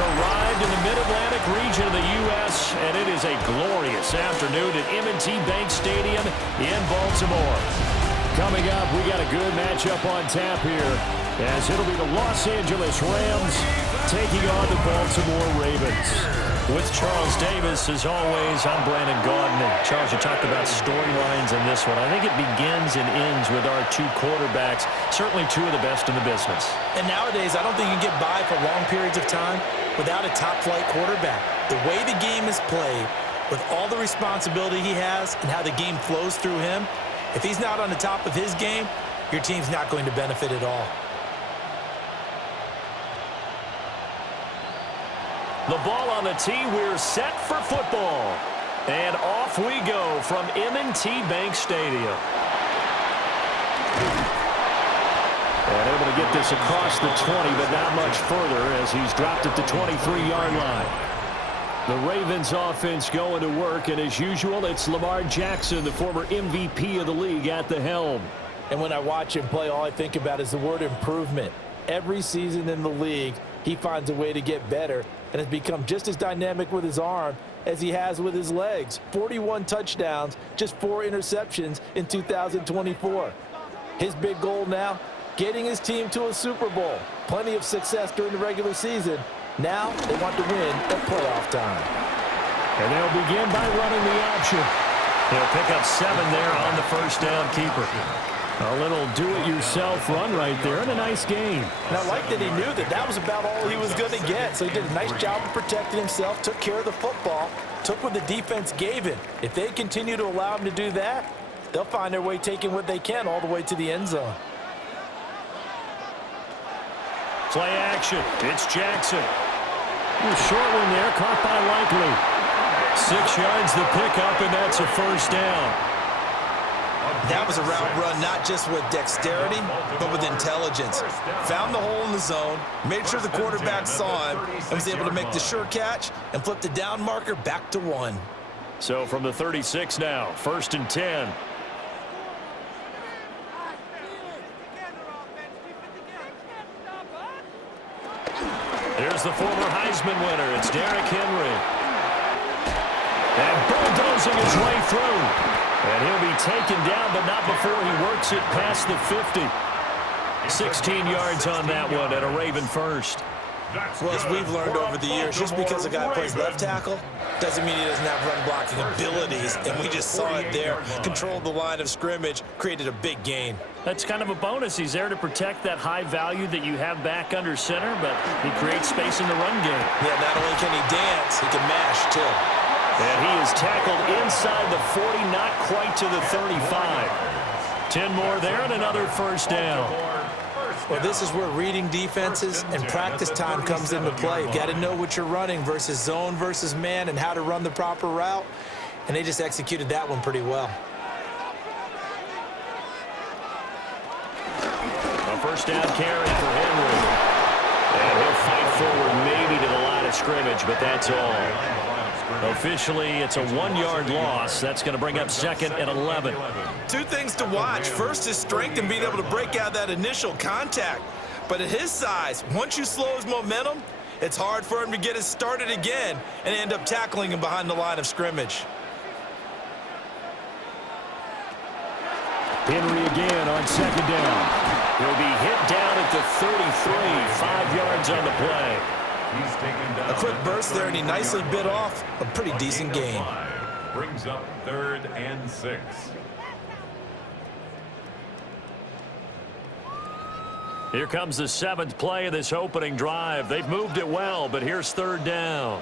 arrived in the Mid-Atlantic region of the U.S., and it is a glorious afternoon at M&T Bank Stadium in Baltimore. Coming up, we got a good matchup on tap here, as it'll be the Los Angeles Rams taking on the Baltimore Ravens. With Charles Davis, as always, I'm Brandon Gaudin. Charles, you talked about storylines in this one. I think it begins and ends with our two quarterbacks, certainly two of the best in the business. And nowadays, I don't think you can get by for long periods of time without a top-flight quarterback. The way the game is played, with all the responsibility he has and how the game flows through him, if he's not on the top of his game, your team's not going to benefit at all. The ball on the tee, we're set for football. And off we go from M&T Bank Stadium. And able to get this across the 20, but not much further as he's dropped at the 23-yard line. The Ravens offense going to work, and as usual, it's Lamar Jackson, the former MVP of the league, at the helm. And when I watch him play, all I think about is the word improvement. Every season in the league, he finds a way to get better and has become just as dynamic with his arm as he has with his legs. 41 touchdowns, just 4 interceptions in 2024. His big goal now, getting his team to a Super Bowl. Plenty of success during the regular season. Now they want to win at playoff time. And they'll begin by running the option. He'll pick up 7 there on the first down keeper. A little do-it-yourself run right there, and a nice game. And I like that he knew that that was about all he was going to get. So he did a nice job of protecting himself, took care of the football, took what the defense gave him. If they continue to allow him to do that, they'll find their way taking what they can all the way to the end zone. Play action. It's Jackson. A short one there, caught by Likely. 6 yards the pickup, and that's a first down. That was a route run not just with dexterity, but with intelligence. Found the hole in the zone, made sure the quarterback saw him, and was able to make the sure catch and flip the down marker back to 1. So from the 36 now, 1st and 10. Here's the former Heisman winner. It's Derrick Henry. And bulldozing his way through. And he'll be taken down, but not before he works it past the 50. 16 yards on that one, and a Raven first. Well, as we've learned over the years, just because a guy plays left tackle doesn't mean he doesn't have run blocking abilities, and we just saw it there. Controlled the line of scrimmage, created a big gain. That's kind of a bonus. He's there to protect that high value that you have back under center, but he creates space in the run game. Yeah, not only can he dance, he can mash, too. And he is tackled inside the 40, not quite to the 35. 10 more there and another first down. Well, this is where reading defenses and practice time comes into play. You've got to know what you're running versus zone versus man and how to run the proper route. And they just executed that one pretty well. A first down carry for Henry. And he'll fight forward maybe to the line of scrimmage, but that's all. Officially, it's a 1-yard loss. That's going to bring up 2nd and 11. 2 things to watch. First is strength and being able to break out that initial contact. But at his size, once you slow his momentum, it's hard for him to get it started again and end up tackling him behind the line of scrimmage. Henry again on 2nd down. He'll be hit down at the 33, 5 yards on the play. A quick burst there, and he nicely bit off a pretty decent gain. Brings up 3rd and 6. Here comes the 7th play of this opening drive. They've moved it well, but here's 3rd down.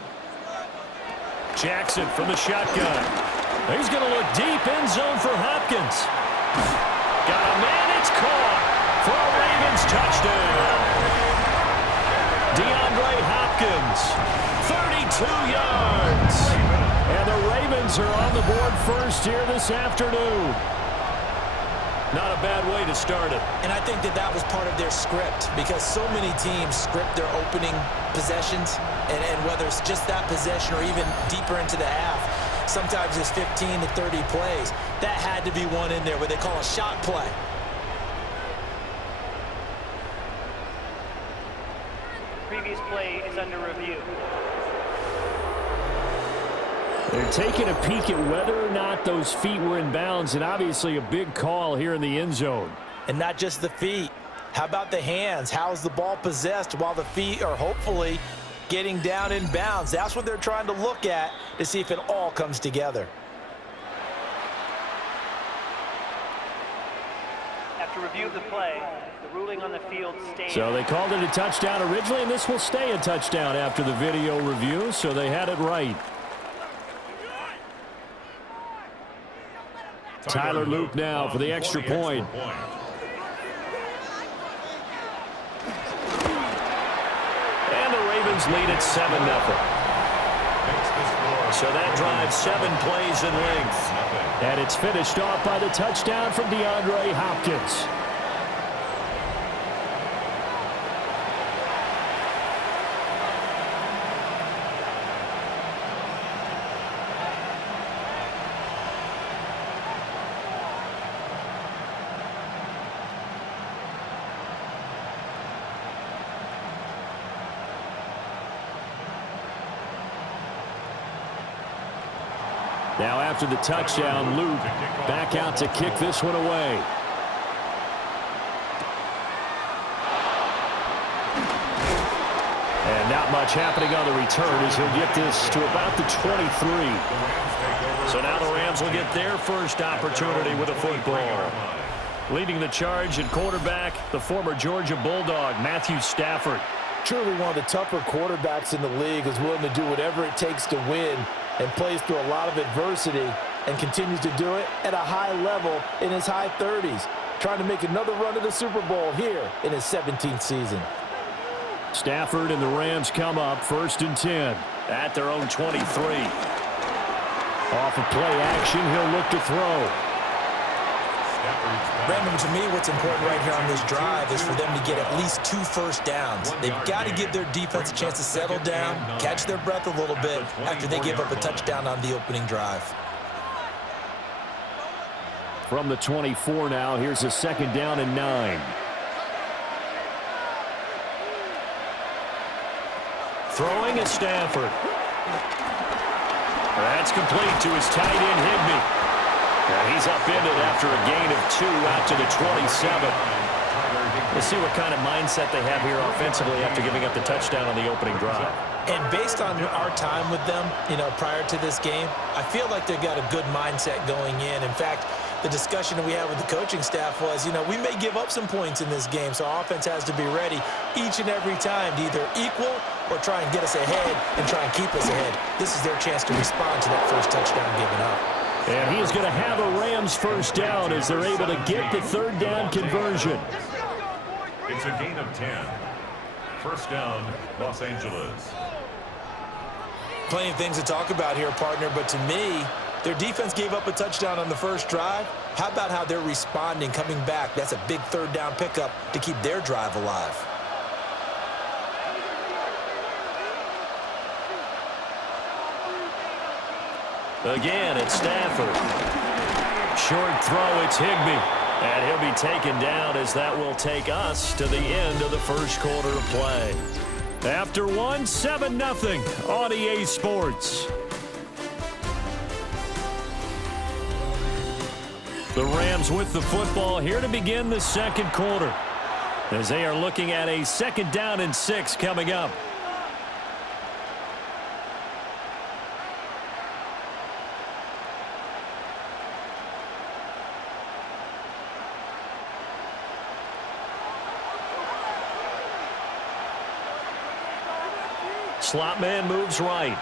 Jackson from the shotgun. He's going to look deep, end zone for Hopkins. Got a man, it's caught for a Ravens touchdown. DeAndre Hopkins, 32 yards. And the Ravens are on the board first here this afternoon. Not a bad way to start it. And I think that that was part of their script, because so many teams script their opening possessions, and whether it's just that possession or even deeper into the half, sometimes it's 15 to 30 plays. That had to be one in there, what they call a shot play. previous play is under review. They're taking a peek at whether or not those feet were in bounds, and obviously a big call here in the end zone. And not just the feet. How about the hands? How's the ball possessed while the feet are hopefully getting down in bounds? That's what they're trying to look at to see if it all comes together. After review of the play, the ruling on the field stands. So they called it a touchdown originally, and this will stay a touchdown after the video review, so they had it right. Tyler Luke now for the extra point. And the Ravens lead at 7-0. So that drives 7 plays in length. And it's finished off by the touchdown from DeAndre Hopkins. Now after the touchdown, Luke back out to kick this one away. And not much happening on the return as he'll get this to about the 23. So now the Rams will get their first opportunity with a football. Leading the charge at quarterback, the former Georgia Bulldog, Matthew Stafford. Truly one of the tougher quarterbacks in the league, is willing to do whatever it takes to win and plays through a lot of adversity and continues to do it at a high level in his high 30s, trying to make another run to the Super Bowl here in his 17th season. Stafford and the Rams come up 1st and 10 at their own 23. Off of play action, he'll look to throw. Brandon, to me, what's important right here on this drive is for them to get at least 2 first downs. They've got to give their defense a chance to settle down, catch their breath a little bit after they give up a touchdown on the opening drive. From the 24 now, here's a 2nd down and 9. Throwing is Stafford. That's complete to his tight end, Higbee. And he's upended after a gain of 2 out to the 27. We'll see what kind of mindset they have here offensively after giving up the touchdown on the opening drive. And based on our time with them, prior to this game, I feel like they've got a good mindset going in. In fact, the discussion that we had with the coaching staff was, we may give up some points in this game, so our offense has to be ready each and every time to either equal or try and get us ahead and try and keep us ahead. This is their chance to respond to that first touchdown given up. And he is going to have a Rams first down as they're able to get the 3rd down conversion. It's a gain of 10. First down, Los Angeles. Plenty of things to talk about here, partner, but to me, their defense gave up a touchdown on the first drive. How about how they're responding, coming back? That's a big 3rd down pickup to keep their drive alive. Again, it's Stafford. Short throw, it's Higbee. And he'll be taken down as that will take us to the end of the first quarter of play. After 7-0 on EA Sports. The Rams with the football here to begin the second quarter, as they are looking at a 2nd down and 6 coming up. Slot man moves right.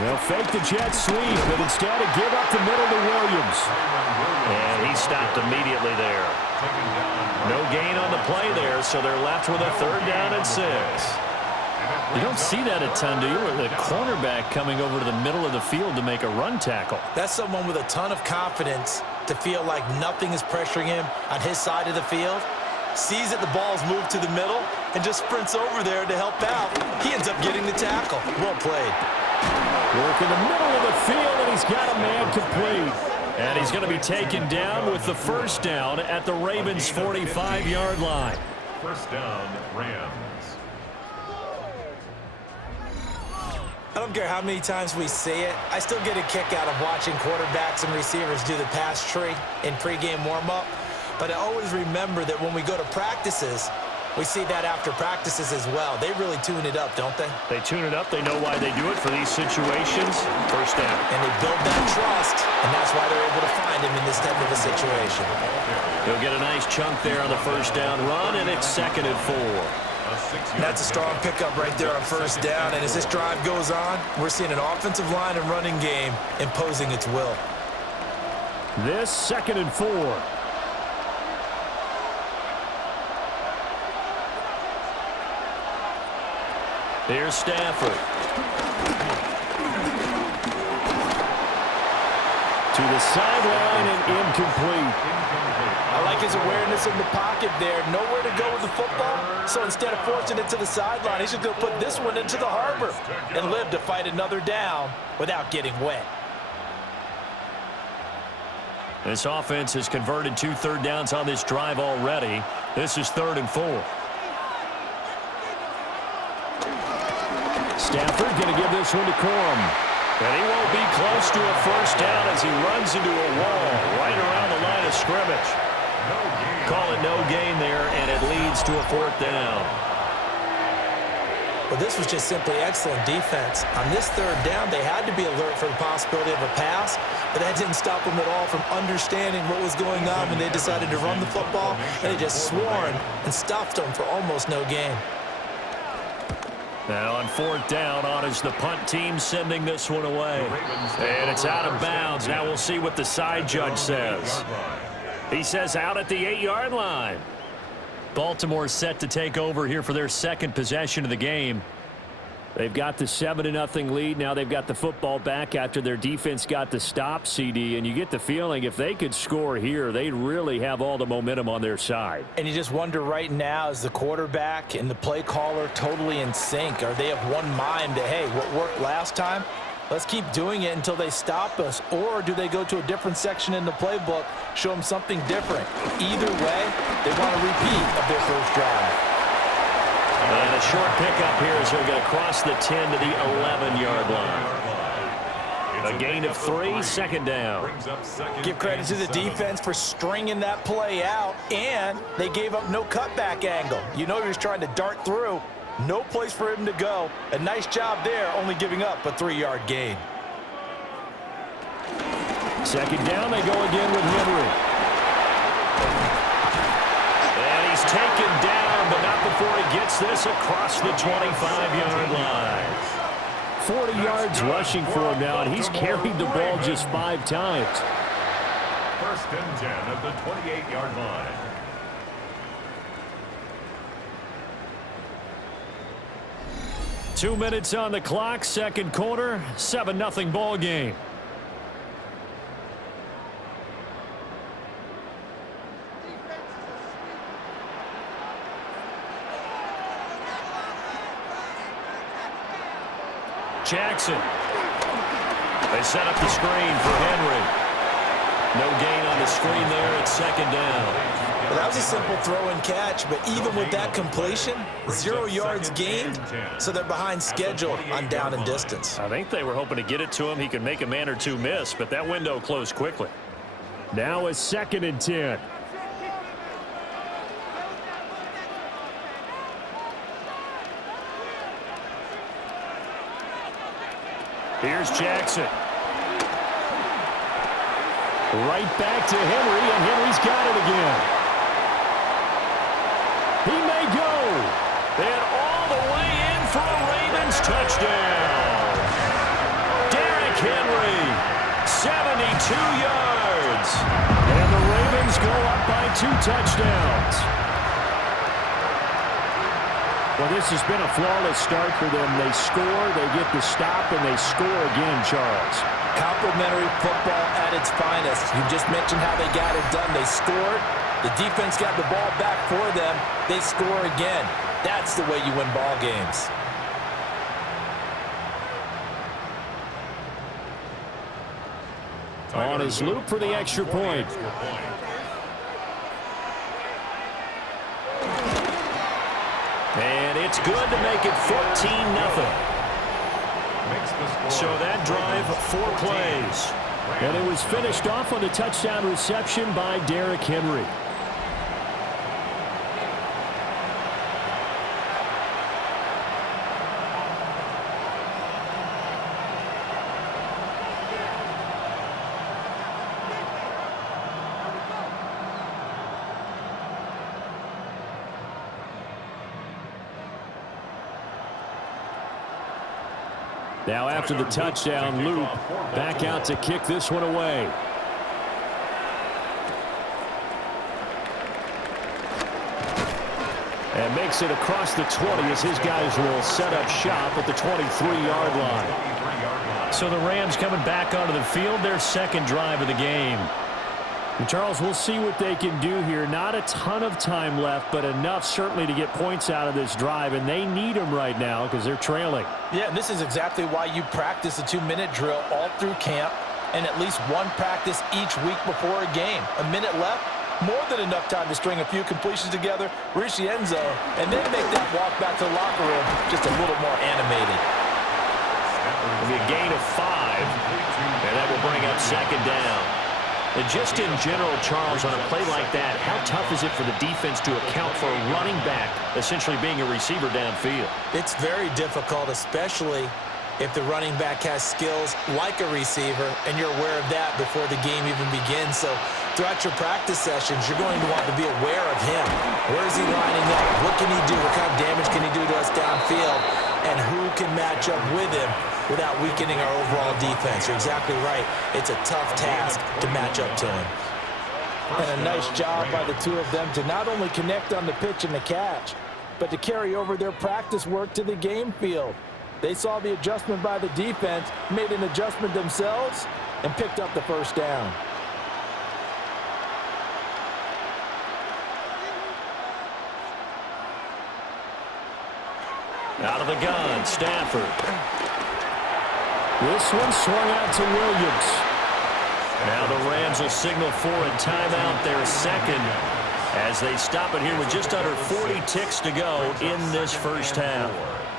They'll fake the jet sweep, but instead give up the middle to Williams. And he stopped immediately there. No gain on the play there, so they're left with a 3rd down and 6. You don't see that a ton, do you? The cornerback coming over to the middle of the field to make a run tackle. That's someone with a ton of confidence to feel like nothing is pressuring him on his side of the field. Sees that the ball's moved to the middle and just sprints over there to help out. He ends up getting the tackle. Well played. Work in the middle of the field, and he's got a man complete. And he's going to be taken down with the first down at the Ravens' 45-yard line. First down, Rams. don't care how many times we see it. I still get a kick out of watching quarterbacks and receivers do the pass tree in pregame warm-up. But I always remember that when we go to practices, we see that after practices as well. They really tune it up, don't they? They tune it up. They know why they do it for these situations. First down. And they build that trust, and that's why they're able to find him in this type of a situation. He'll get a nice chunk there on the first down run, and it's 2nd and 4. That's a strong pickup right there on first down, and as this drive goes on, we're seeing an offensive line and running game imposing its will. This 2nd and 4. Here's Stafford. To the sideline and incomplete. I like his awareness in the pocket there. Nowhere to go with the football, so instead of forcing it to the sideline, he's just going to put this one into the harbor and live to fight another down without getting wet. This offense has converted 2 third downs on this drive already. This is 3rd and 4. Stafford going to give this one to Corum. And he won't be close to a first down as he runs into a wall right around the line of scrimmage. Call it no gain there, and it leads to a 4th down. Well, this was just simply excellent defense. On this 3rd down, they had to be alert for the possibility of a pass, but that didn't stop them at all from understanding what was going on when they decided to run the football, and they just swarmed and stuffed them for almost no gain. Now on 4th down, on is the punt team sending this one away. And it's out of bounds. Now we'll see what the side judge says. He says out at the 8-yard line. Baltimore set to take over here for their 2nd possession of the game. They've got the 7-0 lead. Now they've got the football back after their defense got the stop, CD. And you get the feeling if they could score here, they'd really have all the momentum on their side. And you just wonder right now, is the quarterback and the play caller totally in sync? Are they of one mind that, hey, what worked last time, let's keep doing it until they stop us? Or do they go to a different section in the playbook, show them something different? Either way, they want a repeat of their first drive. And a short pickup here as he'll get across the 10 to the 11-yard line. A gain of 3, 2nd down. Give credit to the defense for stringing that play out, and they gave up no cutback angle. You know he was trying to dart through. No place for him to go. A nice job there, only giving up a 3-yard gain. 2nd down, they go again with Henry. And he's taken down, but not before he gets this across the 25-yard line. 40 yards rushing for him now, and he's carried the ball just 5 times. 1st and 10 at the 28-yard line. Two minutes on the clock, 2nd quarter, 7-0 ball game. Jackson. They set up the screen for Henry. No gain on the screen there at 2nd down. Well, that was a simple throw and catch, but even with that completion, 0 yards gained, so they're behind schedule on down and distance. I think they were hoping to get it to him. He could make a man or two miss, but that window closed quickly. Now it's 2nd and 10. Here's Jackson. Right back to Henry, and Henry's got it again. He may go. And all the way in for a Ravens touchdown. Derrick Henry, 72 yards. And the Ravens go up by 2 touchdowns. Well, this has been a flawless start for them. They score, they get the stop, and they score again, Charles. Complimentary football at its finest. You just mentioned how they got it done. They scored. The defense got the ball back for them. They score again. That's the way you win ball games. On his loop for the extra point. And it's good to make it 14-0. makes the score. So that drive, 4 plays. And it was finished off on the touchdown reception by Derrick Henry. Now after the touchdown, Loop back out to kick this one away. And makes it across the 20 as his guys will set up shop at the 23-yard line. So the Rams coming back onto the field, their second drive of the game. And Charles, we'll see what they can do here. Not a ton of time left, but enough certainly to get points out of this drive, and they need them right now because they're trailing. Yeah, and this is exactly why you practice a 2-minute drill all through camp and at least one practice each week before a game. A minute left, more than enough time to string a few completions together, reach the end zone, and then make that walk back to the locker room just a little more animated. It'll be a gain of 5, and that will bring up second down. And just in general, Charles, on a play like that, how tough is it for the defense to account for a running back essentially being a receiver downfield? It's very difficult, especially if the running back has skills like a receiver, and you're aware of that before the game even begins. So throughout your practice sessions, you're going to want to be aware of him. Where is he lining up? What can he do? What kind of damage can he do to us downfield? And who can match up with him without weakening our overall defense? You're exactly right. It's a tough task to match up to him. And a nice job by the two of them to not only connect on the pitch and the catch, but to carry over their practice work to the game field. They saw the adjustment by the defense, made an adjustment themselves, and picked up the first down. Out of the gun, Stafford. This one swung out to Williams. Now the Rams will signal for a timeout, their second, as they stop it here with just under 40 ticks to go in this first half.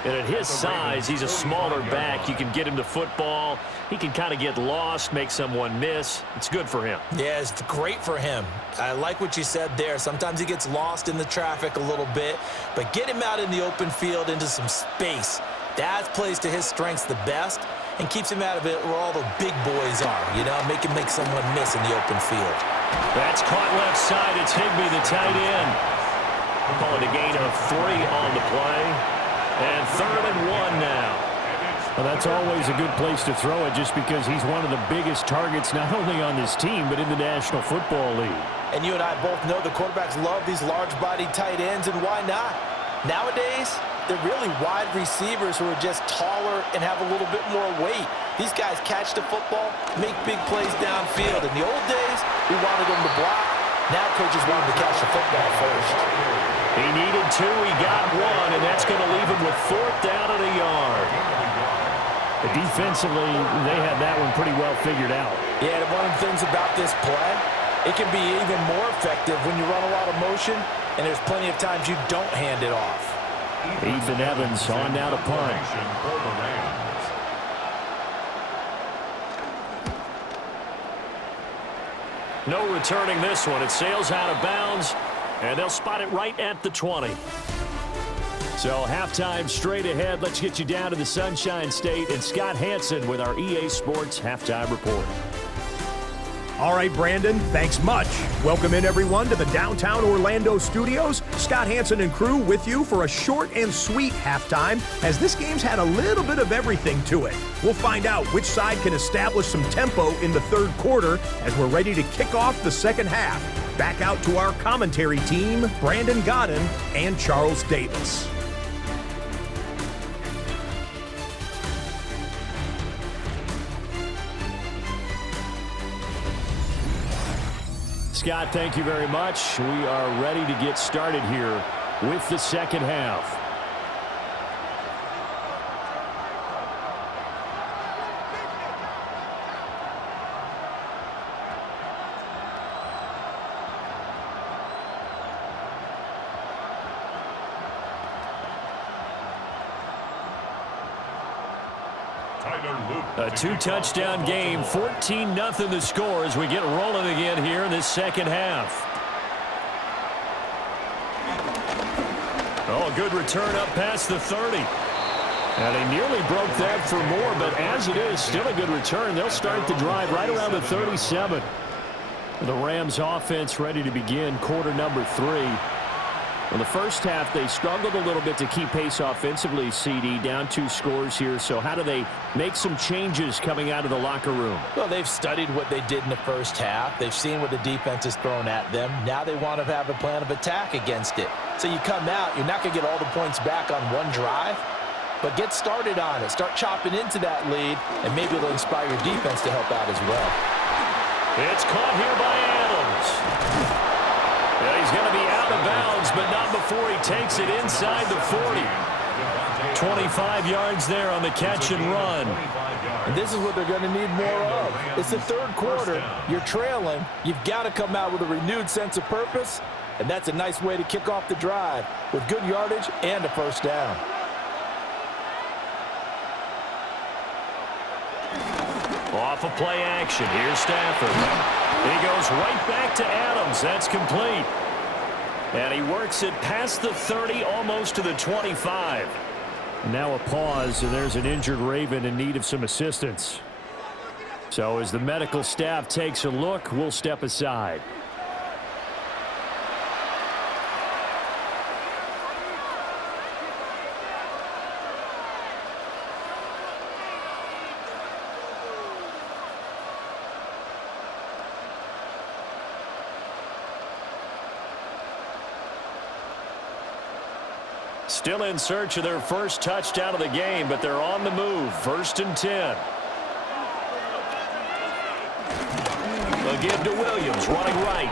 And at his size, he's a smaller back. You can get him to football. He can kind of get lost, make someone miss. It's good for him. Yeah, it's great for him. I like what you said there. Sometimes he gets lost in the traffic a little bit, but get him out in the open field into some space. That plays to his strengths the best and keeps him out of it where all the big boys are, you know, make him make someone miss in the open field. That's caught left side. It's Higbee, the tight end. We'll call it a gain of 3 on the play. And 3rd and 1 now. Well, that's always a good place to throw it just because he's one of the biggest targets not only on this team but in the National Football League. And you and I both know the quarterbacks love these large-bodied tight ends, and why not? Nowadays, they're really wide receivers who are just taller and have a little bit more weight. These guys catch the football, make big plays downfield. In the old days, we wanted them to block. Now coaches want them to catch the football first. He needed 2, he got 1, and that's going to leave him with 4th down and a yard. Defensively, they had that one pretty well figured out. Yeah, and one of the things about this play, it can be even more effective when you run a lot of motion, and there's plenty of times you don't hand it off. Ethan Evans on now to punt. No returning this one. It sails out of bounds, and they'll spot it right at the 20. So halftime straight ahead. Let's get you down to the Sunshine State and Scott Hansen with our EA Sports Halftime Report. All right, Brandon, thanks much. Welcome in, everyone, to the downtown Orlando studios. Scott Hansen and crew with you for a short and sweet halftime, as this game's had a little bit of everything to it. We'll find out which side can establish some tempo in the third quarter as we're ready to kick off the second half. Back out to our commentary team, Brandon Godden and Charles Davis. Scott, thank you very much. We are ready to get started here with the second half. A two-touchdown game, 14-0 the score as we get rolling again here in this second half. Oh, good return up past the 30. And he nearly broke that for more, but as it is, still a good return. They'll start the drive right around the 37. The Rams offense ready to begin quarter number 3. In the first half, they struggled a little bit to keep pace offensively, CD, down 2 scores here. So how do they make some changes coming out of the locker room? Well, they've studied what they did in the first half. They've seen what the defense has thrown at them. Now they want to have a plan of attack against it. So you come out, you're not going to get all the points back on one drive, but get started on it. Start chopping into that lead, and maybe it'll inspire your defense to help out as well. It's caught here by Adams. Yeah, he's going to be out of bounds, but not before he takes it inside the 40. 25 yards there on the catch and run. And this is what they're going to need more of. It's the third quarter. You're trailing. You've got to come out with a renewed sense of purpose, and that's a nice way to kick off the drive with good yardage and a first down. Off of play action. Here's Stafford. He goes right back to Adams. That's complete. And he works it past the 30, almost to the 25. Now a pause, and there's an injured Raven in need of some assistance. So as the medical staff takes a look, we'll step aside. Still in search of their first touchdown of the game, but they're on the move. 1st and 10. They'll give to Williams, running right.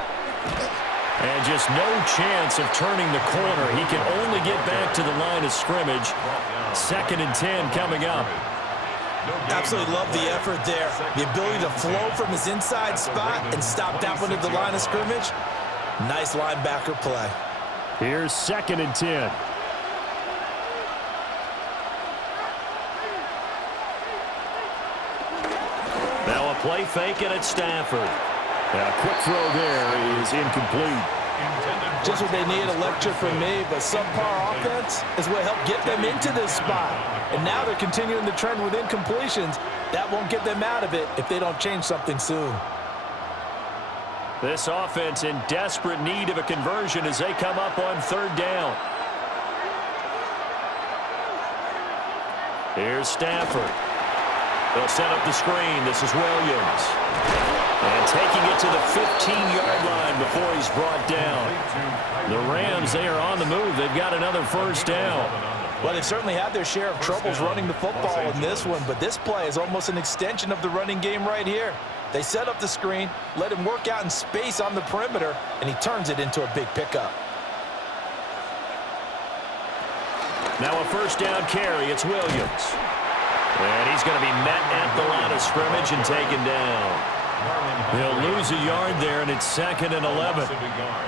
And just no chance of turning the corner. He can only get back to the line of scrimmage. 2nd and 10 coming up. Absolutely love the effort there. The ability to flow from his inside spot and stop that one at the line of scrimmage. Nice linebacker play. Here's 2nd and 10. Now a play fake, and it's Stafford. A quick throw there is incomplete. Just what they need, a lecture from me, but subpar offense is what helped get them into this spot. And now they're continuing the trend with incompletions. That won't get them out of it if they don't change something soon. This offense in desperate need of a conversion as they come up on 3rd down. Here's Stafford. They'll set up the screen. This is Williams. And taking it to the 15-yard line before he's brought down. The Rams, they are on the move. They've got another first down. Well, they've certainly had their share of troubles running the football in this one, but this play is almost an extension of the running game right here. They set up the screen, let him work out in space on the perimeter, and he turns it into a big pickup. Now a first down carry. It's Williams. And he's going to be met at the line of scrimmage and taken down. He'll lose a yard there, and it's 2nd and 11.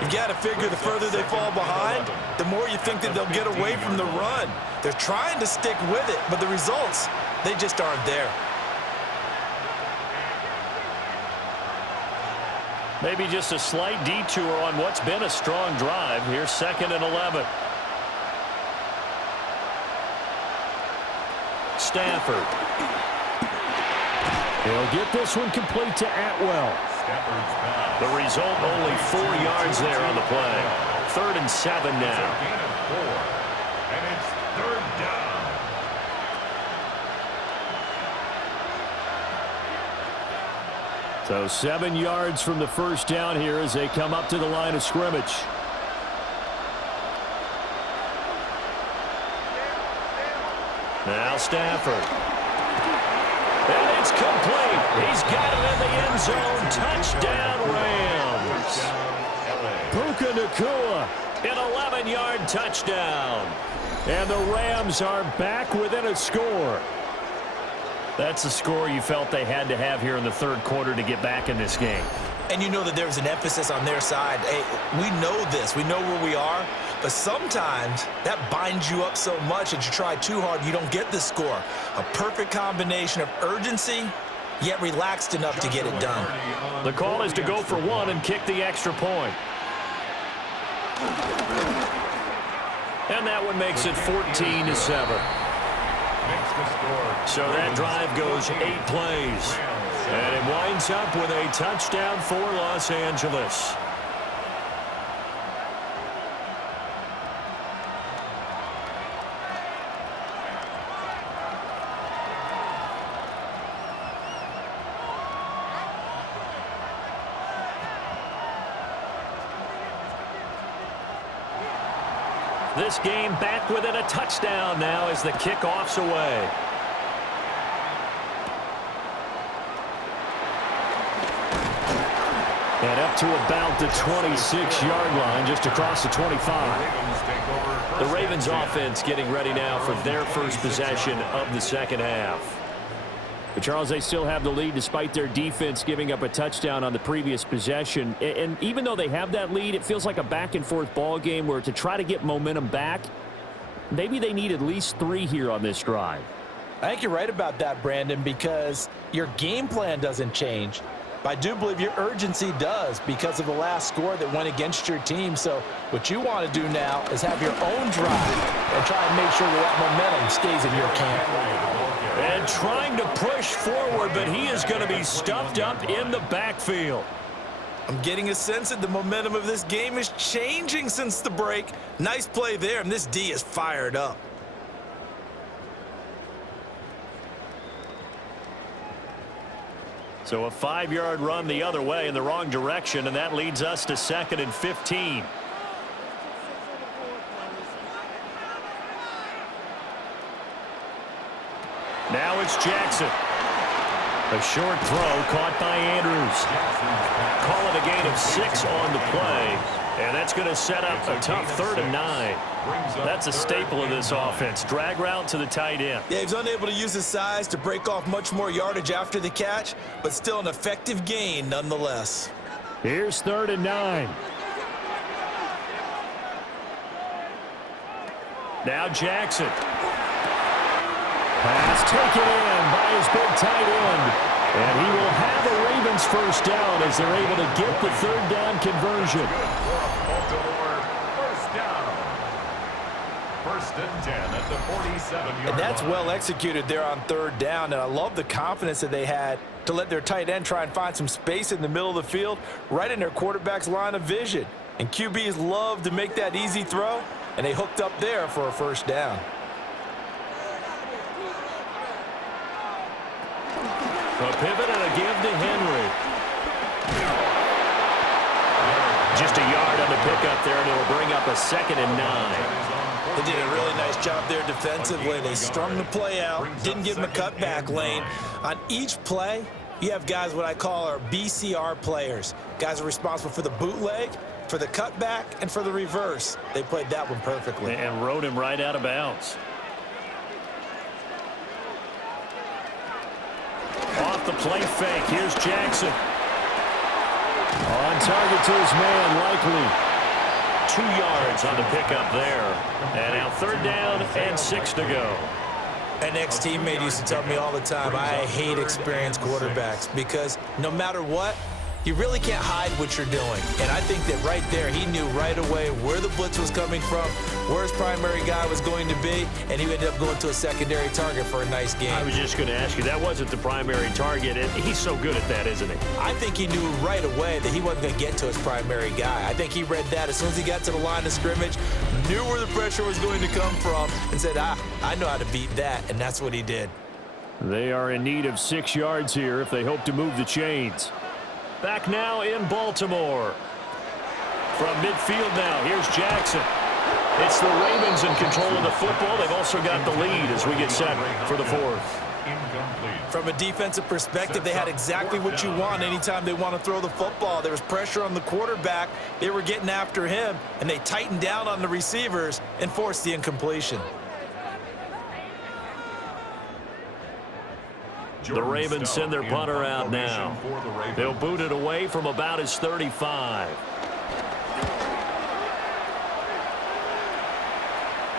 You got to figure the further they fall behind, the more you think that they'll get away from the run. They're trying to stick with it, but the results, they just aren't there. Maybe just a slight detour on what's been a strong drive. Here's 2nd and 11. Stafford. He'll get this one complete to Atwell. The result, only 4 yards there on the play. 3rd and 7 now. And it's 3rd down. So 7 yards from the first down here as they come up to the line of scrimmage. Now Stafford. And it's complete. He's got it in the end zone. Touchdown, Rams. Puka Nacua, an 11-yard touchdown. And the Rams are back within a score. That's the score you felt they had to have here in the 3rd quarter to get back in this game. And you know that there's an emphasis on their side. Hey, we know this. We know where we are. But sometimes that binds you up so much that you try too hard, you don't get the score. A perfect combination of urgency, yet relaxed enough to get it done. The call is to go for one and kick the extra point. And that one makes it 14-7. So that drive goes 8 plays. And it winds up with a touchdown for Los Angeles. This game back within a touchdown now as the kickoff's away. And up to about the 26-yard line, just across the 25. The Ravens offense getting ready now for their first possession of the second half. But Charles, they still have the lead despite their defense giving up a touchdown on the previous possession. And even though they have that lead, it feels like a back-and-forth ball game where to try to get momentum back, maybe they need at least 3 here on this drive. I think you're right about that, Brandon, because your game plan doesn't change. But I do believe your urgency does because of the last score that went against your team. So what you want to do now is have your own drive and try and make sure that momentum stays in your camp. And trying to push forward, but he is going to be stuffed up in the backfield. I'm getting a sense that the momentum of this game is changing since the break. Nice play there, and this D is fired up. So a 5-yard run the other way in the wrong direction, and that leads us to 2nd and 15. Now it's Jackson. A short throw caught by Andrews. Call it a gain of 6 on the play. And that's going to set up a tough 3rd and 9. That's a staple of this offense. Drag route to the tight end. Yeah, he's unable to use his size to break off much more yardage after the catch, but still an effective gain nonetheless. Here's 3rd and 9. Now Jackson. Pass taken in by his big tight end. And he will have the Ravens first down as they're able to get the 3rd down conversion. Baltimore, first down. 1st and 10 at the 47-yard line. And that's well executed there on 3rd down. And I love the confidence that they had to let their tight end try and find some space in the middle of the field, right in their quarterback's line of vision. And QBs love to make that easy throw, and they hooked up there for a first down. A pivot and a give to Henry. Just a yard on the pickup there, and it'll bring up a 2nd and 9. They did a really nice job there defensively. They strung the play out, didn't give him a cutback lane. On each play, you have guys what I call our BCR players. Guys are responsible for the bootleg, for the cutback, and for the reverse. They played that one perfectly. And rode him right out of bounds. Off the play fake, here's Jackson. On target to his man, likely. 2 yards on the pickup there. And now 3rd down and 6 to go. An ex-teammate used to tell me all the time, I hate experienced quarterbacks because no matter what, you really can't hide what you're doing. And I think that right there, he knew right away where the blitz was coming from, where his primary guy was going to be, and he ended up going to a secondary target for a nice game. I was just going to ask you, that wasn't the primary target, and he's so good at that, isn't he? I think he knew right away that he wasn't going to get to his primary guy. I think he read that as soon as he got to the line of scrimmage, knew where the pressure was going to come from, and said, I know how to beat that, and that's what he did. They are in need of 6 yards here if they hope to move the chains. Back now in Baltimore. From midfield now, here's Jackson. It's the Ravens in control of the football. They've also got the lead as we get set for the 4th. From a defensive perspective, they had exactly what you want anytime they want to throw the football. There was pressure on the quarterback. They were getting after him, and they tightened down on the receivers and forced the incompletion. The Ravens send their punter out now. They'll boot it away from about his 35.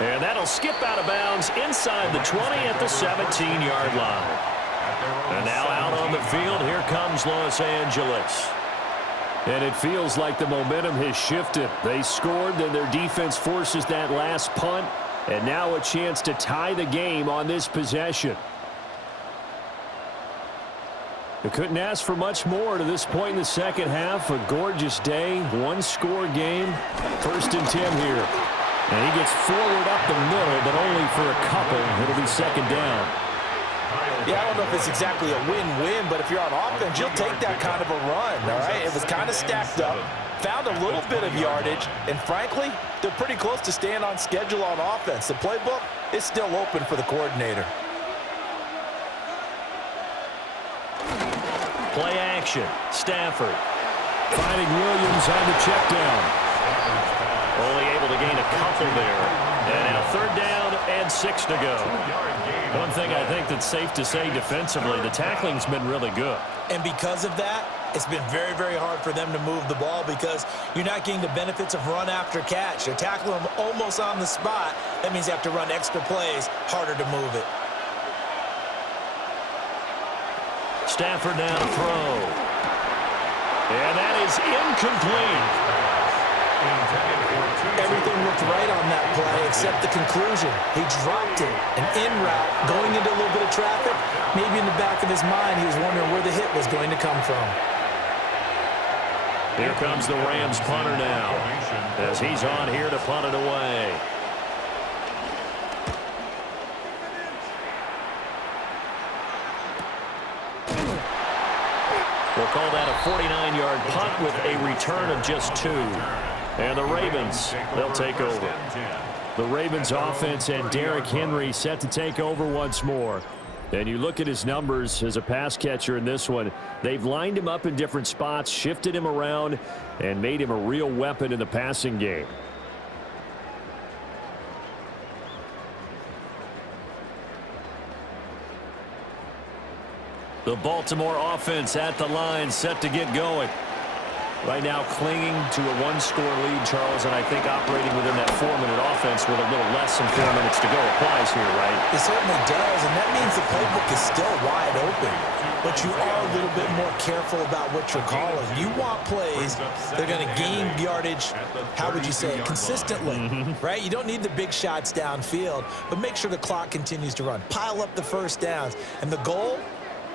And that'll skip out of bounds inside the 20 at the 17-yard line. And now out on the field, here comes Los Angeles. And it feels like the momentum has shifted. They scored, then their defense forces that last punt, and now a chance to tie the game on this possession. They couldn't ask for much more to this point in the second half. A gorgeous day, one-score game. 1st and 10 here. And he gets forward up the middle, but only for a couple. It'll be 2nd down. Yeah, I don't know if it's exactly a win-win, but if you're on offense, you'll take that kind of a run, all right? It was kind of stacked up, found a little bit of yardage, and frankly, they're pretty close to staying on schedule on offense. The playbook is still open for the coordinator. Play action. Stafford. Finding Williams on the check down. Only able to gain a couple there. And now 3rd down and 6 to go. One thing I think that's safe to say defensively, the tackling's been really good. And because of that, it's been very, very hard for them to move the ball because you're not getting the benefits of run after catch. They're tackling them almost on the spot. That means you have to run extra plays, harder to move it. Stafford now to throw. And that is incomplete. Everything looked right on that play except the conclusion. He dropped it. An in route, going into a little bit of traffic. Maybe in the back of his mind, he was wondering where the hit was going to come from. Here comes the Rams punter now as he's on here to punt it away. We'll call that a 49-yard punt with a return of just 2. And the Ravens, they'll take over. The Ravens offense and Derrick Henry set to take over once more. And you look at his numbers as a pass catcher in this one. They've lined him up in different spots, shifted him around, and made him a real weapon in the passing game. The Baltimore offense at the line, set to get going. Right now clinging to a one-score lead, Charles, and I think operating within that 4-minute offense with a little less than 4 minutes to go applies here, right? It certainly does, and that means the playbook is still wide open. But you are a little bit more careful about what you're calling. You want plays that are going to gain yardage, how would you say it, consistently, right? You don't need the big shots downfield, but make sure the clock continues to run. Pile up the first downs, and the goal,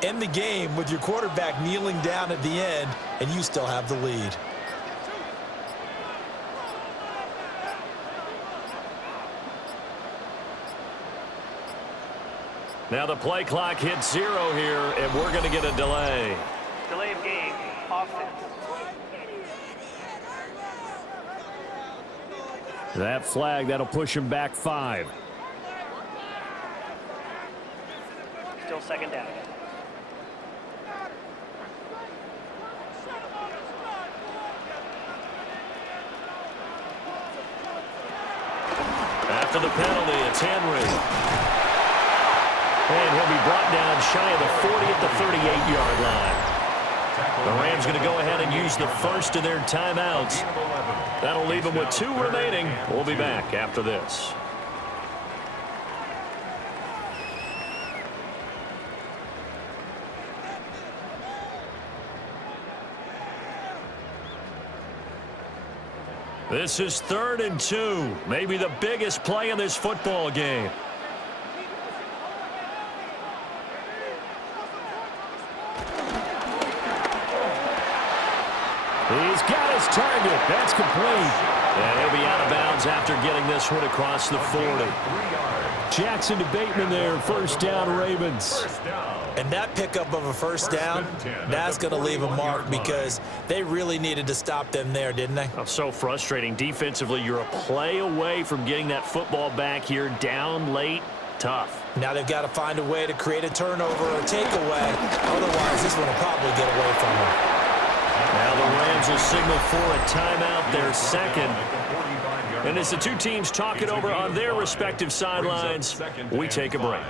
end the game with your quarterback kneeling down at the end, and you still have the lead. Now the play clock hits 0 here, and we're going to get a delay. Delay of game, offense. That flag, that'll push him back 5. Still 2nd down. After the penalty, it's Henry. And he'll be brought down shy of the 40 at the 38-yard line. The Rams going to go ahead and use the first of their timeouts. That'll leave them with 2 remaining. We'll be back after this. This is 3rd and 2. Maybe the biggest play in this football game. He's got his target. That's complete. And he'll be out of bounds after getting this one across the 40. Jackson to Bateman there. 1st down, Ravens. And that pickup of a 1st down, that's going to leave a mark because they really needed to stop them there, didn't they? Oh, so frustrating. Defensively, you're a play away from getting that football back here. Down late. Tough. Now they've got to find a way to create a turnover or takeaway. Otherwise, this one will probably get away from them. Now the Rams will signal for a timeout, their 2nd. And as the 2 teams talk it over on their respective sidelines, we take a break.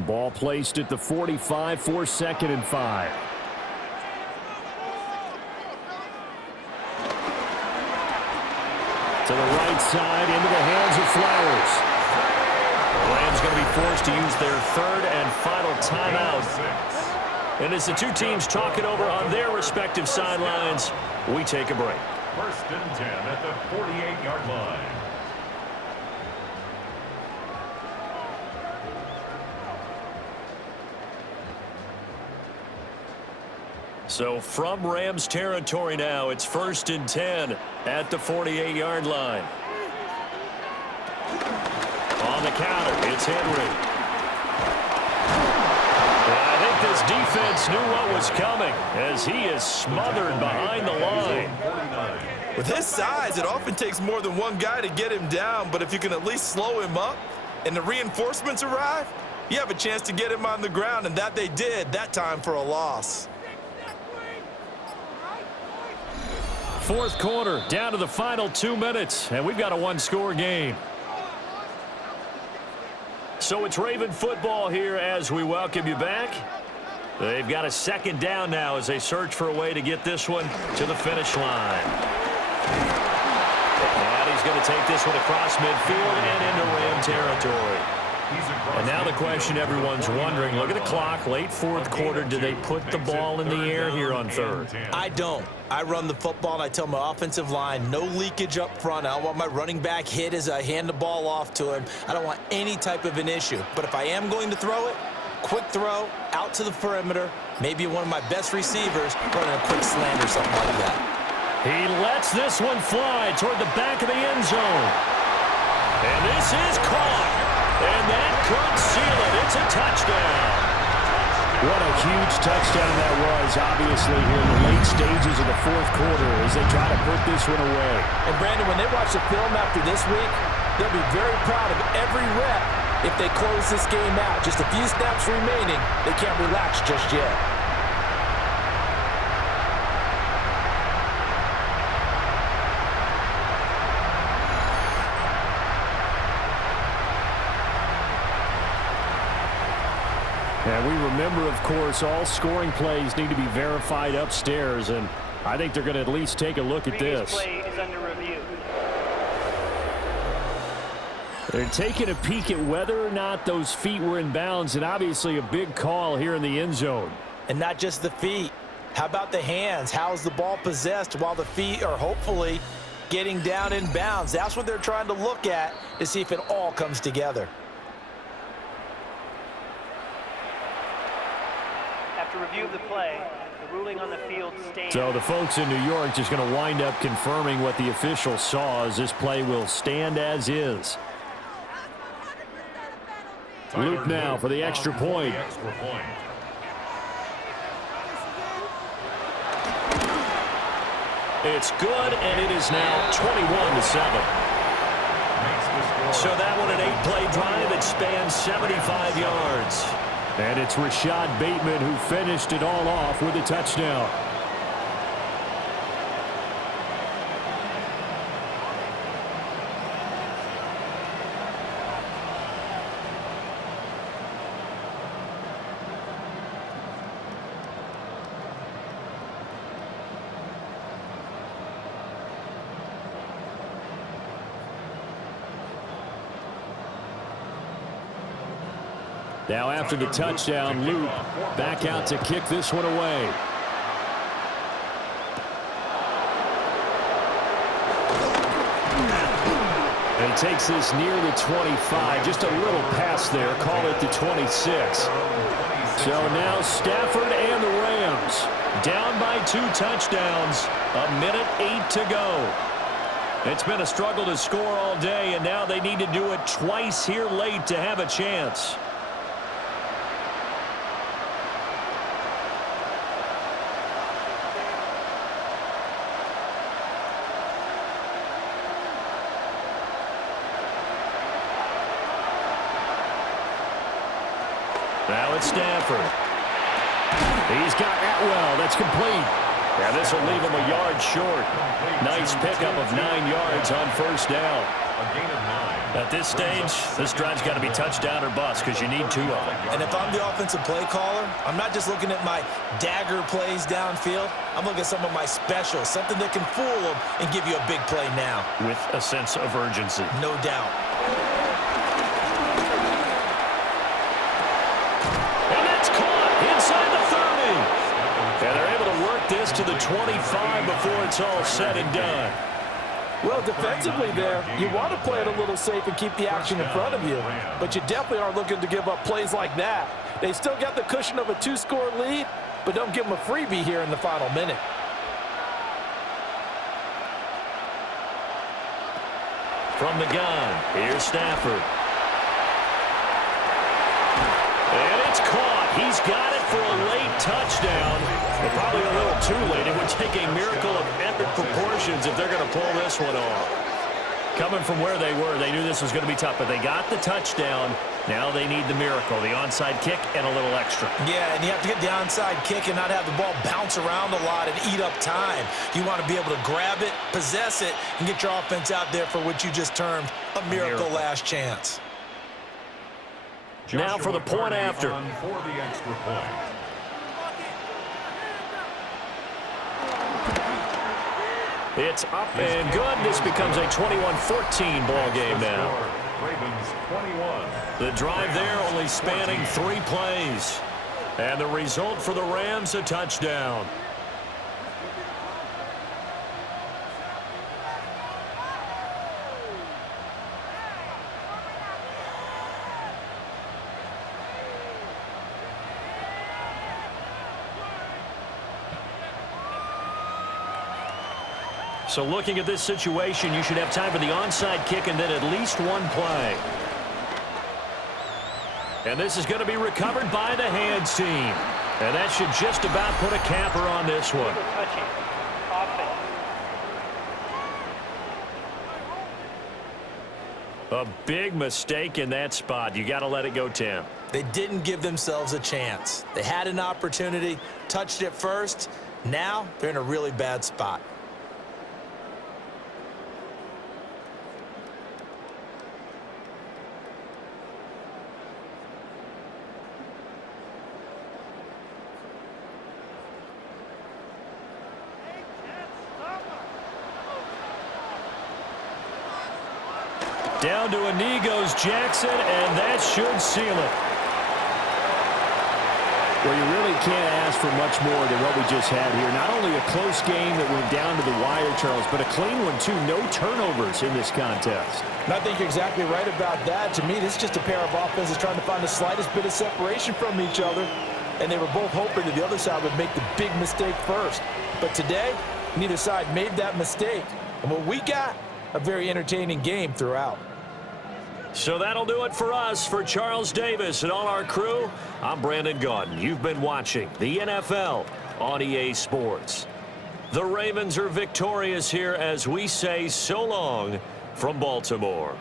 Ball placed at the 45 for 2nd and 5. To the right side, into the hands of Flowers. The Rams going to be forced to use their 3rd and final timeout. And as the two teams talk it over on their respective sidelines, we take a break. 1st and 10 at the 48-yard line. So from Rams territory now, it's 1st and 10 at the 48-yard line. On the counter, it's Henry. I think this defense knew what was coming as he is smothered behind the line. With his size, it often takes more than one guy to get him down, but if you can at least slow him up and the reinforcements arrive, you have a chance to get him on the ground, and that they did, that time for a loss. 4th quarter, down to the final 2 minutes, and we've got a one-score game. So it's Raven football here as we welcome you back. They've got a 2nd down now as they search for a way to get this one to the finish line. And he's going to take this one across midfield and into Ram territory. And now the question everyone's wondering, look at the clock, late 4th quarter, do they put the ball in the air here on 3rd? I don't. I run the football, and I tell my offensive line, no leakage up front. I don't want my running back hit as I hand the ball off to him. I don't want any type of an issue. But if I am going to throw it, quick throw, out to the perimeter, maybe one of my best receivers running a quick slant or something like that. He lets this one fly toward the back of the end zone. And this is caught. And that could seal it. It's a touchdown. What a huge touchdown that was, obviously, here in the late stages of the 4th quarter as they try to put this one away. And, Brandon, when they watch the film after this week, they'll be very proud of every rep if they close this game out. Just a few snaps remaining. They can't relax just yet. And we remember, of course, all scoring plays need to be verified upstairs, and I think they're going to at least take a look at this. Play is under review. They're taking a peek at whether or not those feet were in bounds, and obviously a big call here in the end zone. And not just the feet. How about the hands? How's the ball possessed while the feet are hopefully getting down in bounds? That's what they're trying to look at to see if it all comes together. After review of the play, the ruling on the field stands. So the folks in New York just going to wind up confirming what the official saw as this play will stand as is. Luke now for the extra point. It's good, and it is now 21-7. So that one an 8-play drive that spans 75 yards. And it's Rashad Bateman who finished it all off with a touchdown. Now after the touchdown, Luke back out to kick this one away. And he takes this near the 25, just a little past there, call it the 26. So now Stafford and the Rams Down by 2 touchdowns, a minute 8 to go. It's been a struggle to score all day, and now they need to do it twice here late to have a chance. Now it's Stafford. He's got Atwell. That's complete. Yeah, this will leave him a yard short. Nice pickup of 9 yards on first down. A gain of 9. At this stage, this drive's got to be touchdown or bust because you need 2 of them. And if I'm the offensive play caller, I'm not just looking at my dagger plays downfield. I'm looking at some of my specials, something that can fool them and give you a big play now. With a sense of urgency. No doubt. And that's caught inside the 30. And they're able to work this to the 25 before it's all said and done. Well, defensively there, you want to play it a little safe and keep the action in front of you. But you definitely aren't looking to give up plays like that. They still got the cushion of a 2-score lead, but don't give them a freebie here in the final minute. From the gun, here's Stafford. And it's caught. He's got it for a late touchdown. But probably a little too late. It would take a miracle of epic proportions if they're going to pull this one off. Coming from where they were, they knew this was going to be tough, but they got the touchdown. Now they need the miracle, the onside kick and a little extra. Yeah, and you have to get the onside kick and not have the ball bounce around a lot and eat up time. You want to be able to grab it, possess it, and get your offense out there for what you just termed a miracle last chance. Now for the point after. For the extra point. It's up and good. This becomes a 21-14 ball game now. Ravens 21. The drive there only spanning 3 plays. And the result for the Rams, a touchdown. So looking at this situation, you should have time for the onside kick and then at least 1 play. And this is going to be recovered by the hands team. And that should just about put a capper on this one. Touching. Offense. A big mistake in that spot. You got to let it go, Tim. They didn't give themselves a chance. They had an opportunity, touched it first. Now they're in a really bad spot. Down to a knee goes Jackson, and that should seal it. Well, you really can't ask for much more than what we just had here. Not only a close game that went down to the wire, Charles, but a clean one, too. No turnovers in this contest. And I think you're exactly right about that. To me, this is just a pair of offenses trying to find the slightest bit of separation from each other, and they were both hoping that the other side would make the big mistake first. But today, neither side made that mistake. And what we got, a very entertaining game throughout. So that'll do it for us. For Charles Davis and all our crew, I'm Brandon Gaudin. You've been watching the NFL on EA Sports. The Ravens are victorious here as we say so long from Baltimore.